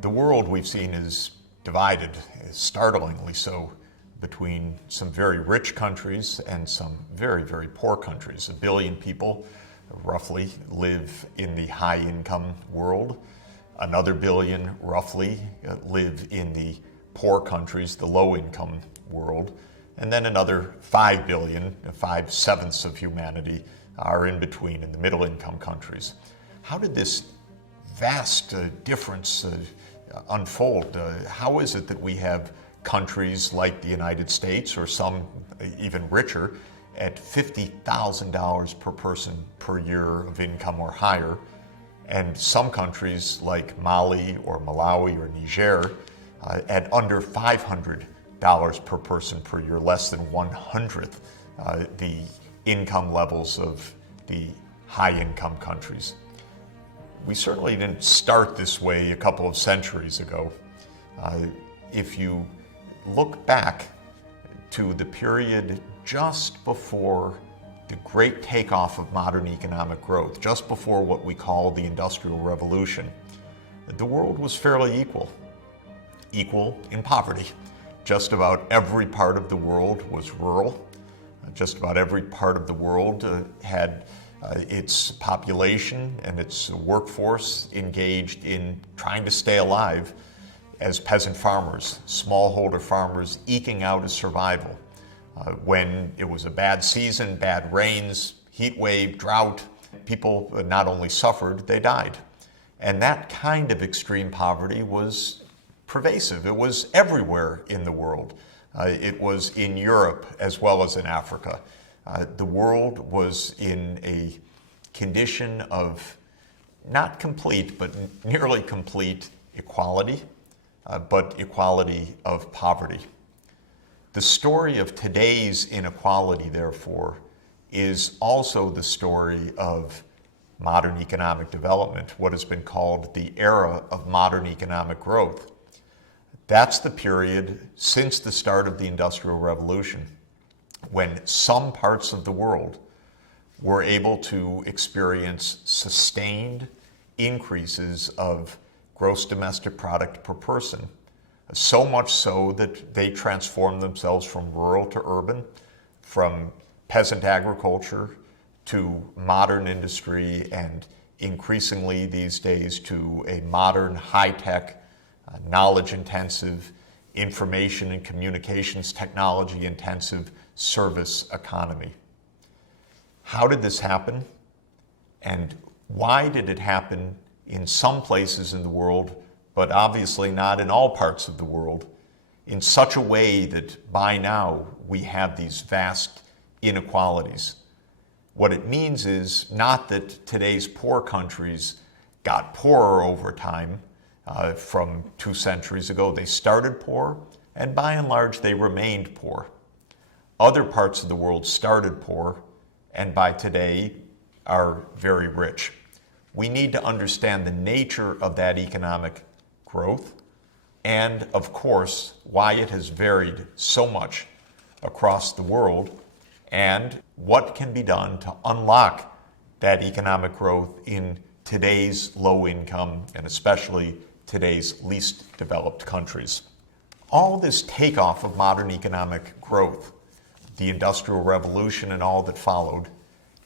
The world we've seen is divided, startlingly so, between some very rich countries and some very, very poor countries. 1 billion people roughly live in the high-income world. Another billion roughly live in the poor countries, the low-income world. And then another 5 billion, 5/7 of humanity, are in between in the middle-income countries. How did this vast difference unfold? How is it that we have countries like the United States, or some even richer, at $50,000 per person per year of income or higher, and some countries like Mali or Malawi or Niger at under $500 per person per year, less than 1/100th the income levels of the high-income countries? We certainly didn't start this way a couple of centuries ago. If you look back to the period just before the great takeoff of modern economic growth, just before what we call the Industrial Revolution, the world was fairly equal in poverty. Just about every part of the world was rural. Just about every part of the world had its population and its workforce engaged in trying to stay alive as peasant farmers, smallholder farmers eking out a survival. When it was a bad season, bad rains, heat wave, drought, people not only suffered, they died. And that kind of extreme poverty was pervasive. It was everywhere in the world. It was in Europe as well as in Africa. The world was in a condition of not complete, but nearly complete equality, but equality of poverty. The story of today's inequality, therefore, is also the story of modern economic development, what has been called the era of modern economic growth. That's the period since the start of the Industrial Revolution when some parts of the world were able to experience sustained increases of gross domestic product per person, so much so that they transformed themselves from rural to urban, from peasant agriculture to modern industry, and increasingly these days to a modern, high-tech, knowledge-intensive, information and communications technology-intensive service economy. How did this happen? And why did it happen in some places in the world, but obviously not in all parts of the world, in such a way that by now we have these vast inequalities? What it means is not that today's poor countries got poorer over time from 2 centuries ago. They started poor, and by and large they remained poor. Other parts of the world started poor, and by today are very rich. We need to understand the nature of that economic growth and, of course, why it has varied so much across the world, and what can be done to unlock that economic growth in today's low-income and especially today's least developed countries. All this takeoff of modern economic growth, the Industrial Revolution and all that followed,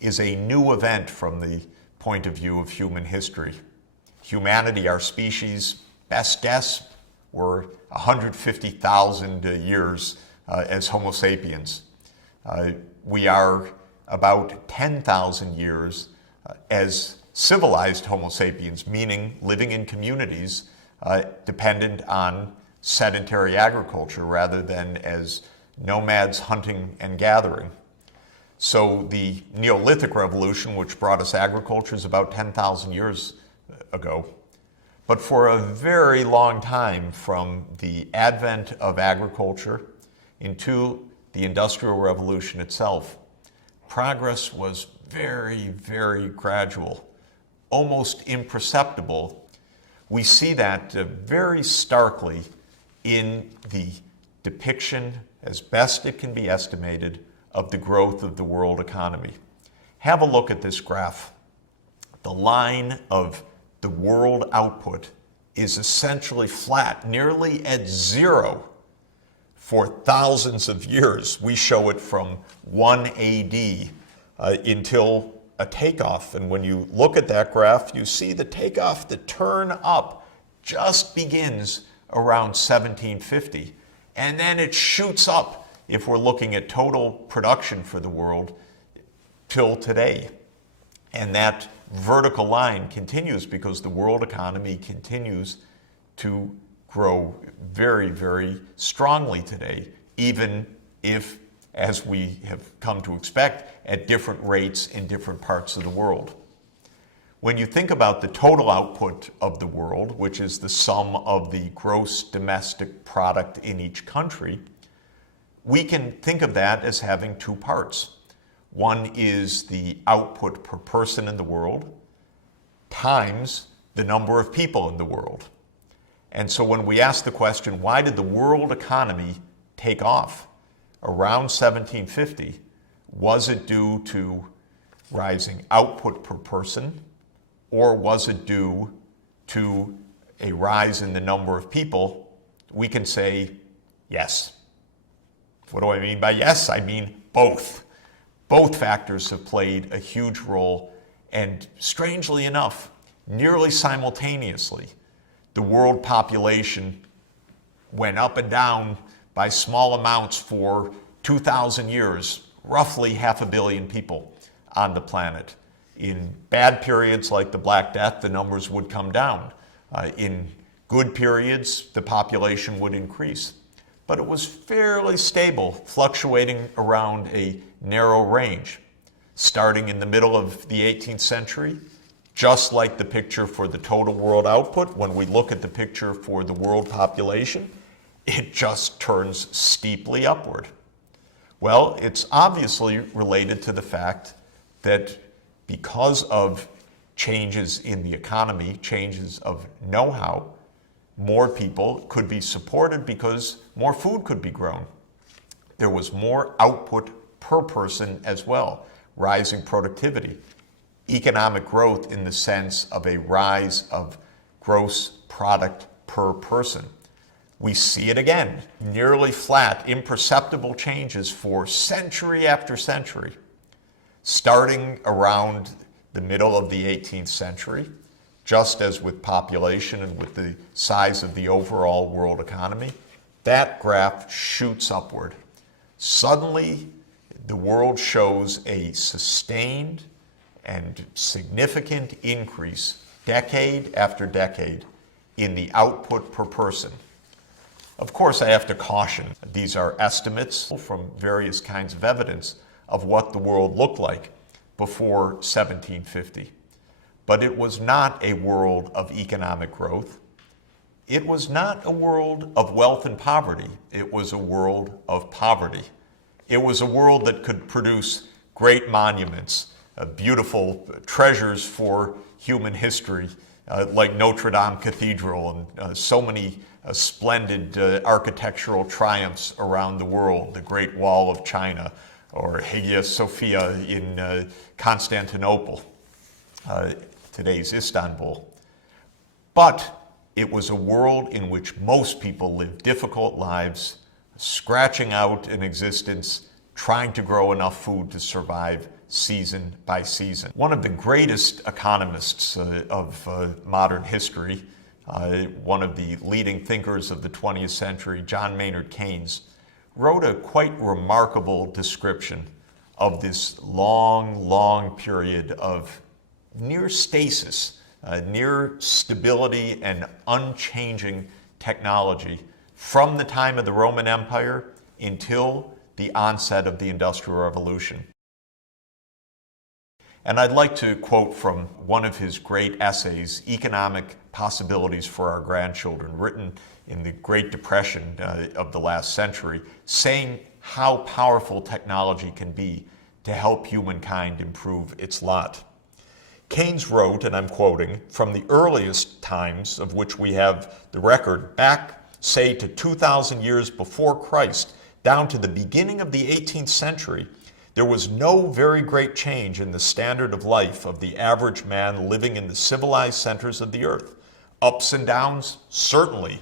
is a new event from the point of view of human history. Humanity, our species, best guess, were 150,000 years as Homo sapiens. We are about 10,000 years as civilized Homo sapiens, meaning living in communities dependent on sedentary agriculture rather than as nomads hunting and gathering. So the Neolithic Revolution, which brought us agriculture, is about 10,000 years ago. But for a very long time, from the advent of agriculture into the Industrial Revolution itself, progress was very, very gradual, almost imperceptible. We see that very starkly in the depiction, as best it can be estimated, of the growth of the world economy. Have a look at this graph. The line of the world output is essentially flat, nearly at zero for thousands of years. We show it from 1 AD until a takeoff. And when you look at that graph, you see the takeoff, the turn up, just begins around 1750. And then it shoots up, if we're looking at total production for the world, till today. And that vertical line continues because the world economy continues to grow very, very strongly today, even if, as we have come to expect, at different rates in different parts of the world. When you think about the total output of the world, which is the sum of the gross domestic product in each country, we can think of that as having two parts. One is the output per person in the world times the number of people in the world. And so when we ask the question, why did the world economy take off around 1750? Was it due to rising output per person, or was it due to a rise in the number of people? We can say yes. What do I mean by yes? I mean both. Both factors have played a huge role, and strangely enough, nearly simultaneously, the world population went up and down by small amounts for 2,000 years, roughly 500 million people on the planet. In bad periods like the Black Death, the numbers would come down. In good periods, the population would increase. But it was fairly stable, fluctuating around a narrow range. Starting in the middle of the 18th century, just like the picture for the total world output, when we look at the picture for the world population, it just turns steeply upward. Well, it's obviously related to the fact that because of changes in the economy, changes of know-how, more people could be supported because more food could be grown. There was more output per person as well, rising productivity. Economic growth in the sense of a rise of gross product per person. We see it again, nearly flat, imperceptible changes for century after century. Starting around the middle of the 18th century, just as with population and with the size of the overall world economy, that graph shoots upward. Suddenly, the world shows a sustained and significant increase, decade after decade, in the output per person. Of course, I have to caution, these are estimates from various kinds of evidence of what the world looked like before 1750. But it was not a world of economic growth. It was not a world of wealth and poverty. It was a world of poverty. It was a world that could produce great monuments, beautiful treasures for human history, like Notre Dame Cathedral and so many splendid architectural triumphs around the world, the Great Wall of China, or Hagia Sophia in Constantinople, today's Istanbul. But it was a world in which most people lived difficult lives, scratching out an existence, trying to grow enough food to survive season by season. One of the greatest economists of modern history, one of the leading thinkers of the 20th century, John Maynard Keynes, wrote a quite remarkable description of this long, long period of near stasis, near stability and unchanging technology from the time of the Roman Empire until the onset of the Industrial Revolution. And I'd like to quote from one of his great essays, Economic Possibilities for Our Grandchildren, written in the Great Depression of the last century, saying how powerful technology can be to help humankind improve its lot. Keynes wrote, and I'm quoting, "From the earliest times of which we have the record, back, say, to 2,000 years before Christ, down to the beginning of the 18th century, there was no very great change in the standard of life of the average man living in the civilized centers of the earth. Ups and downs? Certainly.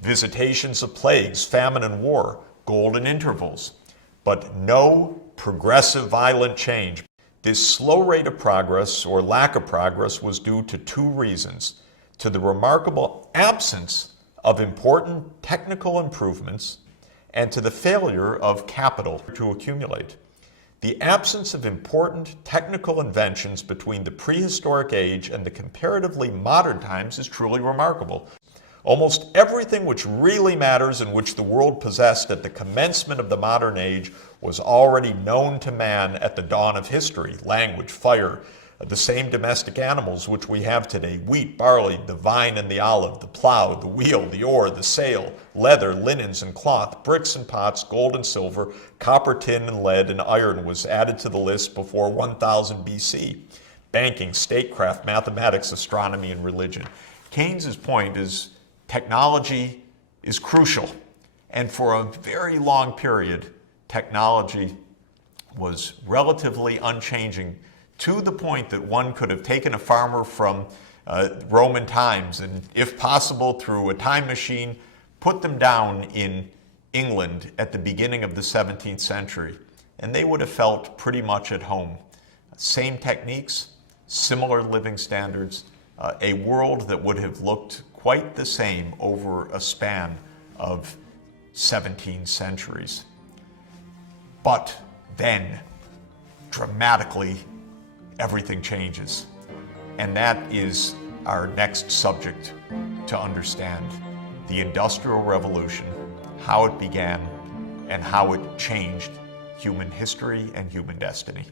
Visitations of plagues, famine, and war, golden intervals. But no progressive violent change. This slow rate of progress or lack of progress was due to two reasons: to the remarkable absence of important technical improvements and to the failure of capital to accumulate. The absence of important technical inventions between the prehistoric age and the comparatively modern times is truly remarkable. Almost everything which really matters and which the world possessed at the commencement of the modern age was already known to man at the dawn of history: language, fire, the same domestic animals which we have today: wheat, barley, the vine and the olive, the plow, the wheel, the oar, the sail, leather, linens and cloth, bricks and pots, gold and silver, copper, tin and lead and iron was added to the list before 1000 BC. Banking, statecraft, mathematics, astronomy, and religion. Keynes's point is technology is crucial, and for a very long period, technology was relatively unchanging, to the point that one could have taken a farmer from Roman times and, if possible, through a time machine, put them down in England at the beginning of the 17th century, and they would have felt pretty much at home. Same techniques, similar living standards, a world that would have looked quite the same over a span of 17 centuries. But then, dramatically, everything changes. And that is our next subject to understand: the Industrial Revolution, how it began, and how it changed human history and human destiny.